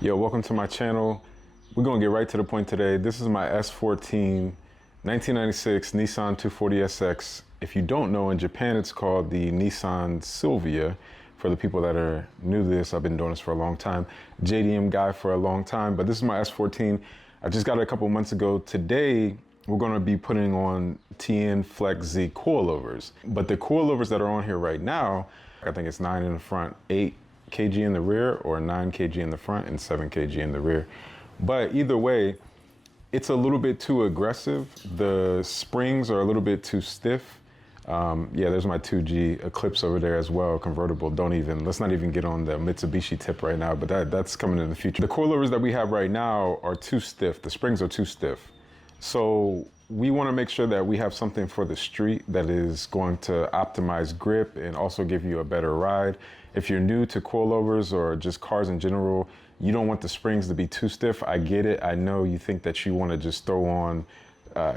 Yo, welcome to my channel. We're gonna get right to the point today. This is my S14 1996 Nissan 240sx. If you don't know, in Japan it's called the Nissan Silvia. For the people that are new to this, I've been doing this for a long time. JDM guy for a long time, but this is my S14. I just got it a couple months ago. Today, we're gonna be putting on Tein Flex Z coilovers. But the coilovers that are on here right now, I think it's 9 in the front, 8 kg in the rear, or 9 kg in the front and 7 kg in the rear. But either way, it's a little bit too aggressive. The springs are a little bit too stiff. Yeah, there's my 2G Eclipse over there as well, convertible. Let's not even get on the Mitsubishi tip right now, but that's coming in the future. The coilovers that we have right now are too stiff. The springs are too stiff. So we want to make sure that we have something for the street that is going to optimize grip and also give you a better ride. If you're new to coilovers or just cars in general, you don't want the springs to be too stiff. I get it. I know you think that you want to just throw on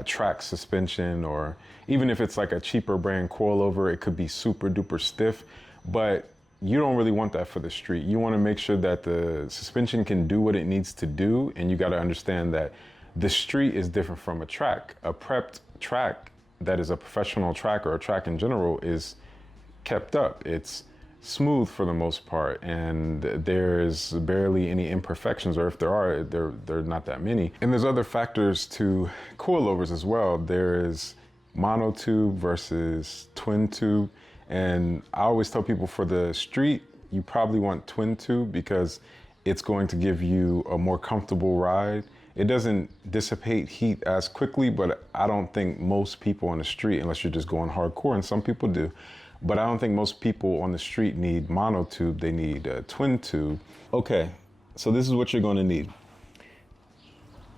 track suspension, or even if it's like a cheaper brand coilover, it could be super duper stiff, but you don't really want that for the street. You want to make sure that the suspension can do what it needs to do, and you got to understand that the street is different from a track. A prepped track that is a professional track, or a track in general, is kept up. It's smooth for the most part, and there's barely any imperfections, or if there are, they're not that many. And there's other factors to coilovers as well. There is monotube versus twin tube, and I always tell people for the street, you probably want twin tube because it's going to give you a more comfortable ride. It doesn't dissipate heat as quickly, but I don't think most people on the street, unless you're just going hardcore, and some people do, but I don't think most people on the street need monotube. They need a twin tube. Okay, so this is what you're gonna need.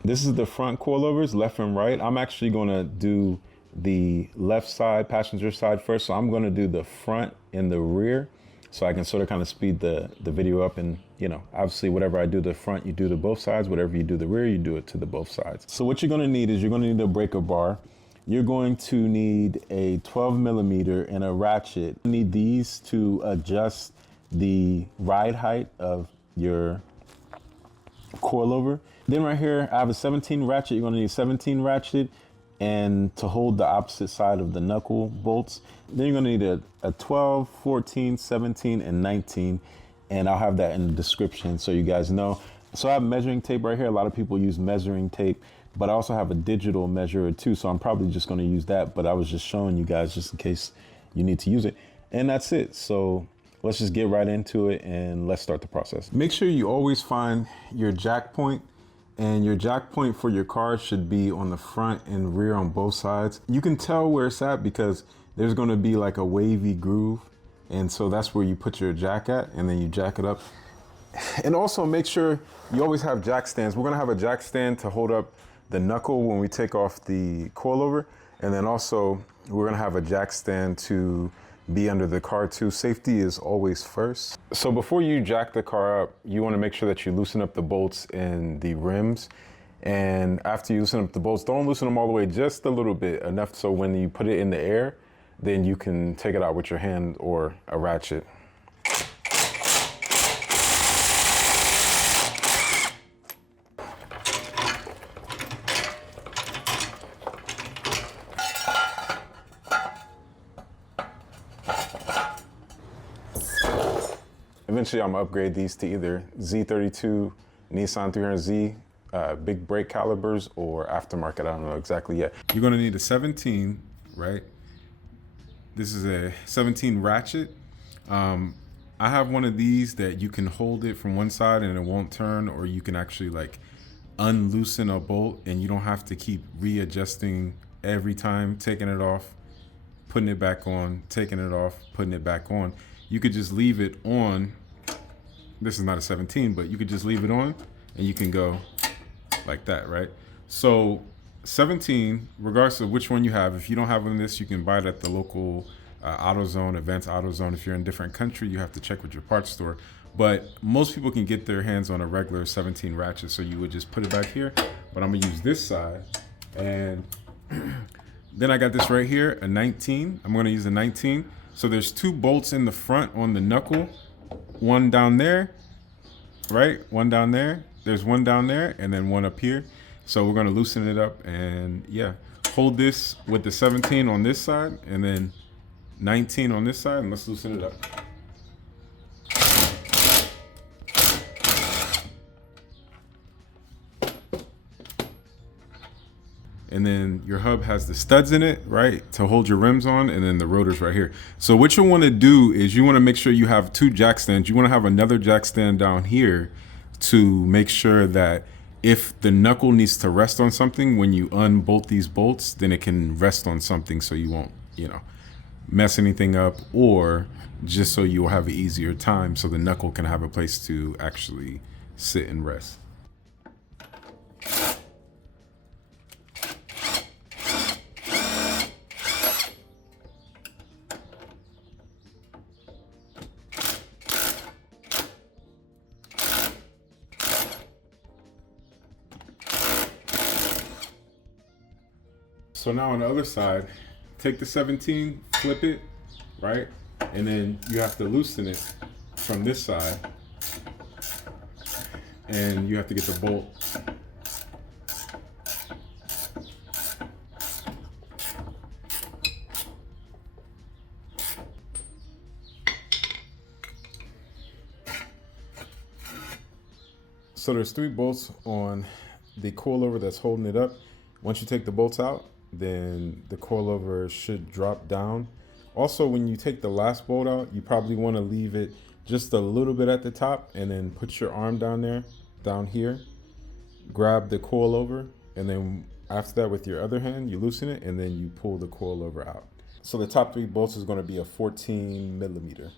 This is the front coilovers, left and right. I'm actually gonna do the left side, passenger side first. So I'm gonna do the front and the rear, so I can sort of kind of speed the video up. And you know, obviously whatever I do the front, you do to both sides. Whatever you do the rear, you do it to the both sides. So what you're gonna need is you're gonna need a breaker bar. You're going to need a 12mm and a ratchet. You need these to adjust the ride height of your coilover. Then right here, I have a 17 ratchet. You're gonna need 17 ratchet, and to hold the opposite side of the knuckle bolts. Then you're gonna need a 12, 14, 17, and 19. And I'll have that in the description so you guys know. So I have measuring tape right here. A lot of people use measuring tape, but I also have a digital measurer too, so I'm probably just gonna use that, but I was just showing you guys just in case you need to use it. And that's it. So let's just get right into it and let's start the process. Make sure you always find your jack point, and your jack point for your car should be on the front and rear on both sides. You can tell where it's at because there's gonna be like a wavy groove, and so that's where you put your jack at, and then you jack it up. And also make sure you always have jack stands. We're gonna have a jack stand to hold up the knuckle when we take off the coilover. And then also we're gonna have a jack stand to be under the car too. Safety is always first. So before you jack the car up, you wanna make sure that you loosen up the bolts and the rims. And after you loosen up the bolts, don't loosen them all the way, just a little bit, enough so when you put it in the air, then you can take it out with your hand or a ratchet. Eventually, I'm gonna upgrade these to either Z32 Nissan 240Z big brake calibers, or aftermarket. I don't know exactly yet. You're gonna need a 17, right? This is a 17 ratchet. I have one of these that you can hold it from one side and it won't turn, or you can actually like unloosen a bolt and you don't have to keep readjusting every time, taking it off, putting it back on, taking it off, putting it back on. You could just leave it on. This is not a 17, but you could just leave it on and you can go like that, right? So 17, regardless of which one you have, if you don't have one of this, you can buy it at the local AutoZone, Advanced AutoZone. If you're in a different country, you have to check with your parts store. But most people can get their hands on a regular 17 ratchet, so you would just put it back here. But I'm gonna use this side, and then I got this right here, a 19. I'm gonna use a 19. So there's two bolts in the front on the knuckle, one down there right? One down there. There's one down there, and then one up here. So we're gonna loosen it up, and yeah, hold this with the 17 on this side, and then 19 on this side, and let's loosen it up. And then your hub has the studs in it, right, to hold your rims on, and then the rotor's right here. So what you want to do is you want to make sure you have two jack stands. You want to have another jack stand down here to make sure that if the knuckle needs to rest on something, when you unbolt these bolts, then it can rest on something so you won't, mess anything up, or just so you'll have an easier time so the knuckle can have a place to actually sit and rest. So now on the other side, take the 17, flip it, right? And then you have to loosen it from this side. And you have to get the bolt. So there's 3 bolts on the coilover that's holding it up. Once you take the bolts out, then the coilover should drop down. Also, when you take the last bolt out, you probably want to leave it just a little bit at the top, and then put your arm down there, down here, grab the coilover, and then after that with your other hand, you loosen it, and then you pull the coilover out. So the top 3 bolts is going to be a 14 millimeter.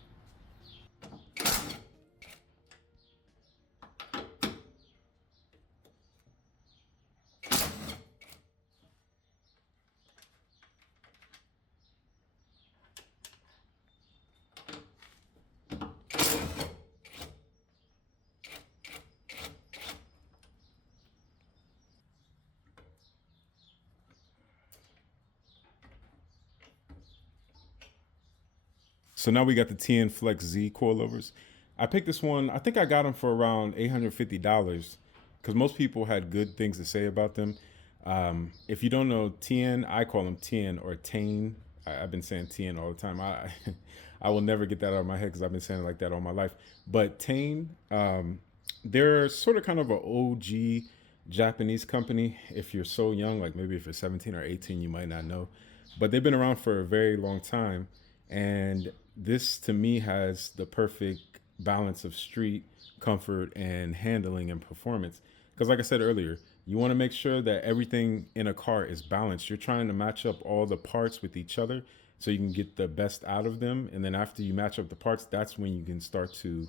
So now we got the Tein Flex Z coilovers. I picked this one, I think I got them for around $850 because most people had good things to say about them. If you don't know Tein, I call them Tein or Tein. I've been saying Tein all the time. I will never get that out of my head because I've been saying it like that all my life. But Tein, they're sort of kind of an OG Japanese company. If you're so young, like maybe if you're 17 or 18, you might not know. But they've been around for a very long time. And this to me has the perfect balance of street comfort and handling and performance. Because like I said earlier, you want to make sure that everything in a car is balanced. You're trying to match up all the parts with each other so you can get the best out of them. And then after you match up the parts, that's when you can start to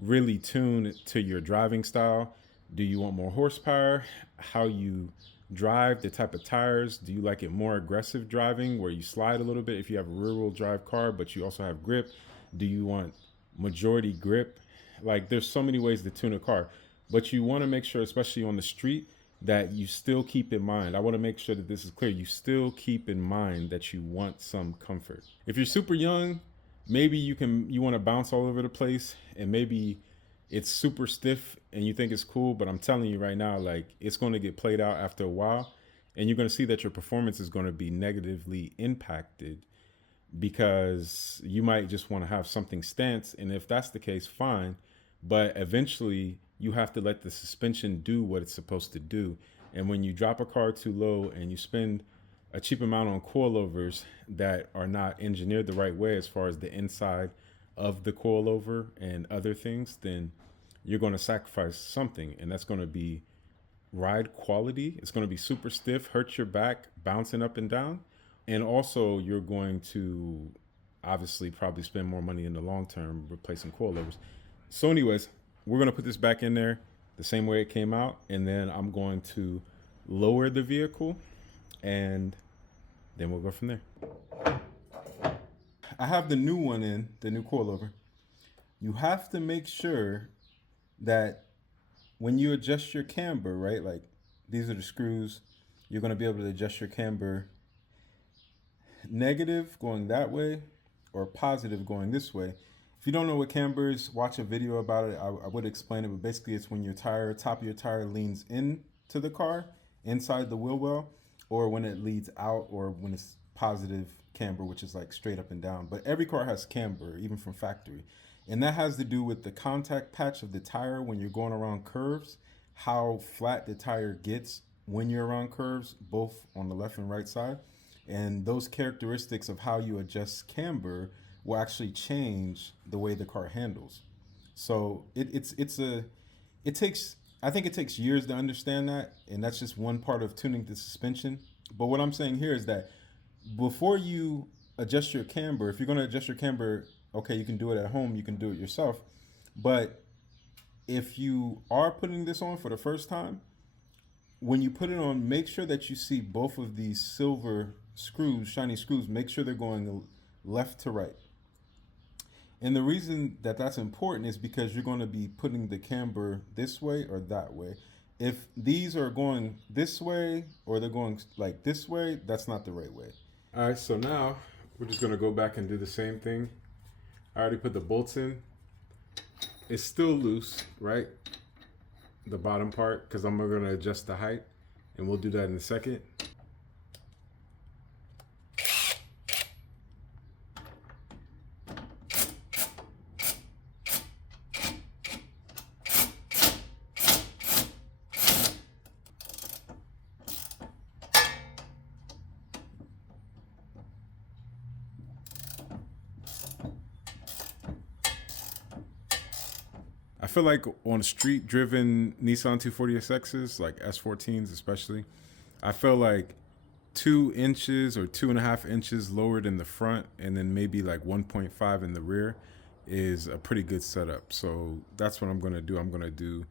really tune to your driving style. Do you want more horsepower? How you drive, the type of tires. Do you like it more aggressive driving where you slide a little bit if you have a rear wheel drive car, but you also have grip? Do you want majority grip? Like there's so many ways to tune a car, but you want to make sure, especially on the street, that you still keep in mind. I want to make sure that this is clear. You still keep in mind that you want some comfort. If you're super young, maybe you want to bounce all over the place, and maybe it's super stiff and you think it's cool, but I'm telling you right now, like it's going to get played out after a while, and you're going to see that your performance is going to be negatively impacted because you might just want to have something stance. And if that's the case, fine. But eventually you have to let the suspension do what it's supposed to do. And when you drop a car too low and you spend a cheap amount on coilovers that are not engineered the right way as far as the inside of the coilover and other things, then you're going to sacrifice something, and that's going to be ride quality. It's going to be super stiff, hurt your back, bouncing up and down. And also you're going to obviously probably spend more money in the long term replacing coilovers. So anyways, we're going to put this back in there the same way it came out, and then I'm going to lower the vehicle, and then we'll go from there. I have the new one in, the new coilover. You have to make sure that when you adjust your camber, right, like these are the screws, you're going to be able to adjust your camber negative going that way or positive going this way. If you don't know what camber is, watch a video about it. I would explain it, but basically it's when your tire, top of your tire leans in to the car, inside the wheel well, or when it leads out, or when it's positive camber, which is like straight up and down. But every car has camber, even from factory. And that has to do with the contact patch of the tire when you're going around curves, how flat the tire gets when you're around curves, both on the left and right side. And those characteristics of how you adjust camber will actually change the way the car handles. So it takes, I think it takes years to understand that, and that's just one part of tuning the suspension. But what I'm saying here is that before you adjust your camber, if you're going to adjust your camber, okay, you can do it at home, you can do it yourself. But if you are putting this on for the first time, when you put it on, make sure that you see both of these silver screws, shiny screws, make sure they're going left to right. And the reason that that's important is because you're going to be putting the camber this way or that way. If these are going this way or they're going like this way, that's not the right way. All right, so now we're just going to go back and do the same thing. I already put the bolts in. It's still loose, right? The bottom part, because I'm going to adjust the height, and we'll do that in a second. I feel like on street driven Nissan 240sx's, like S14s especially, I feel like 2 inches or 2.5 inches lowered in the front and then maybe like 1.5 in the rear is a pretty good setup. So that's what I'm going to do. I'm going to do,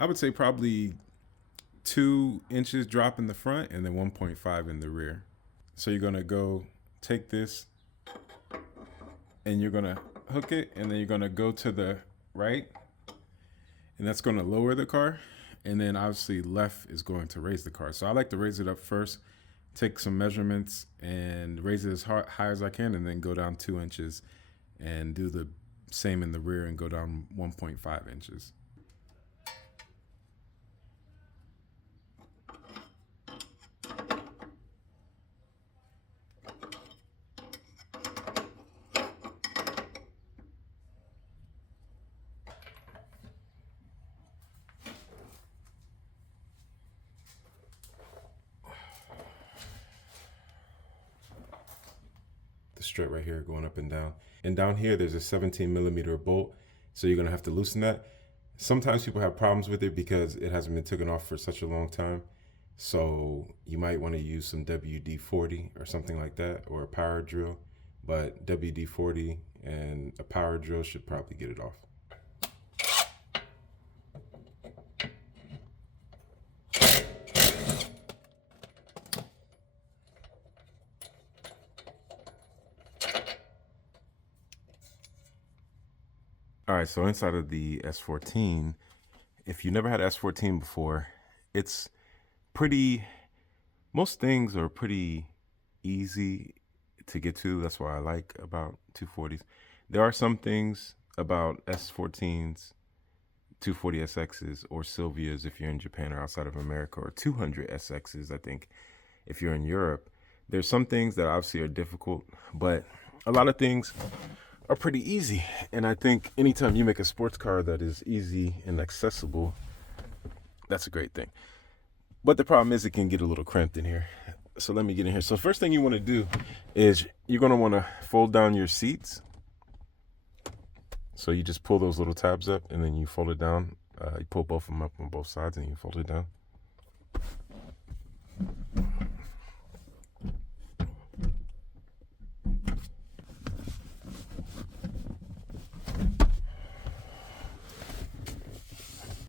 I would say probably 2 inches drop in the front and then 1.5 in the rear. So you're going to go take this and you're going to hook it, and then you're going to go to the right, and that's going to lower the car, and then obviously left is going to raise the car. So I like to raise it up first, take some measurements and raise it as high as I can, and then go down 2 inches and do the same in the rear and go down 1.5 inches. The strut right here going up and down. And down here, there's a 17mm bolt. So you're gonna have to loosen that. Sometimes people have problems with it because it hasn't been taken off for such a long time. So you might wanna use some WD-40 or something like that, or a power drill. But WD-40 and a power drill should probably get it off. All right, so inside of the S14, if you never had an S14 before, it's pretty, most things are pretty easy to get to. That's what I like about 240s. There are some things about S14s, 240sx's, or Silvias if you're in Japan or outside of America, or 200sx's, I think, if you're in Europe. There's some things that obviously are difficult, but a lot of things are pretty easy. And I think anytime you make a sports car that is easy and accessible, that's a great thing. But the problem is it can get a little cramped in here. So let me get in here. So first thing you want to do is you're going to want to fold down your seats. So you just pull those little tabs up and then you fold it down. You pull both of them up on both sides and you fold it down.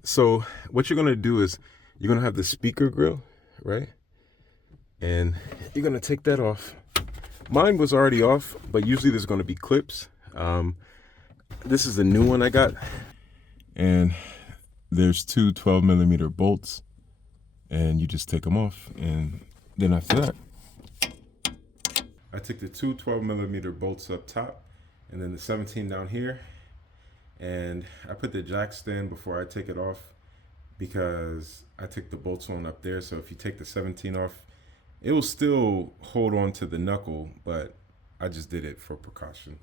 So what you're going to do is you're going to have the speaker grill, right? And you're going to take that off. Mine was already off, but usually there's going to be clips. This is the new one I got. And there's two 12mm bolts. And you just take them off. And then after that, I took the two 12mm bolts up top. and then the 17 down here. And I put the jack stand before I take it off because I took the bolts on up there. So if you take the 17 off, it will still hold on to the knuckle, but I just did it for precaution.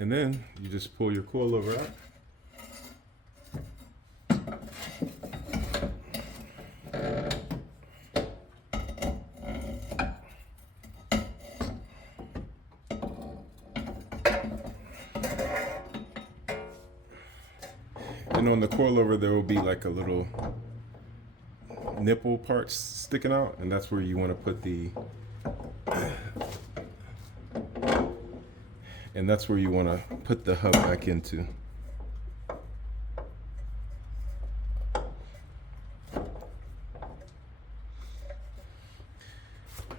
And then you just pull your coilover out. And on the coilover, there will be like a little nipple part sticking out, and that's where you want to put the hub back into.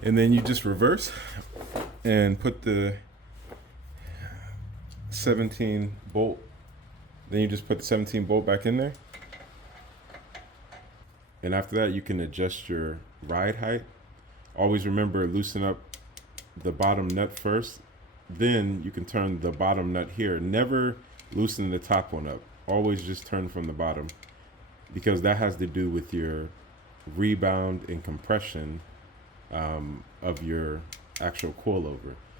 And then you just reverse and put the 17 bolt. Then you just put the 17 bolt back in there. And after that, you can adjust your ride height. Always remember, loosen up the bottom nut first. Then you can turn the bottom nut here. Never loosen the top one up. Always just turn from the bottom, because that has to do with your rebound and compression of your actual coilover.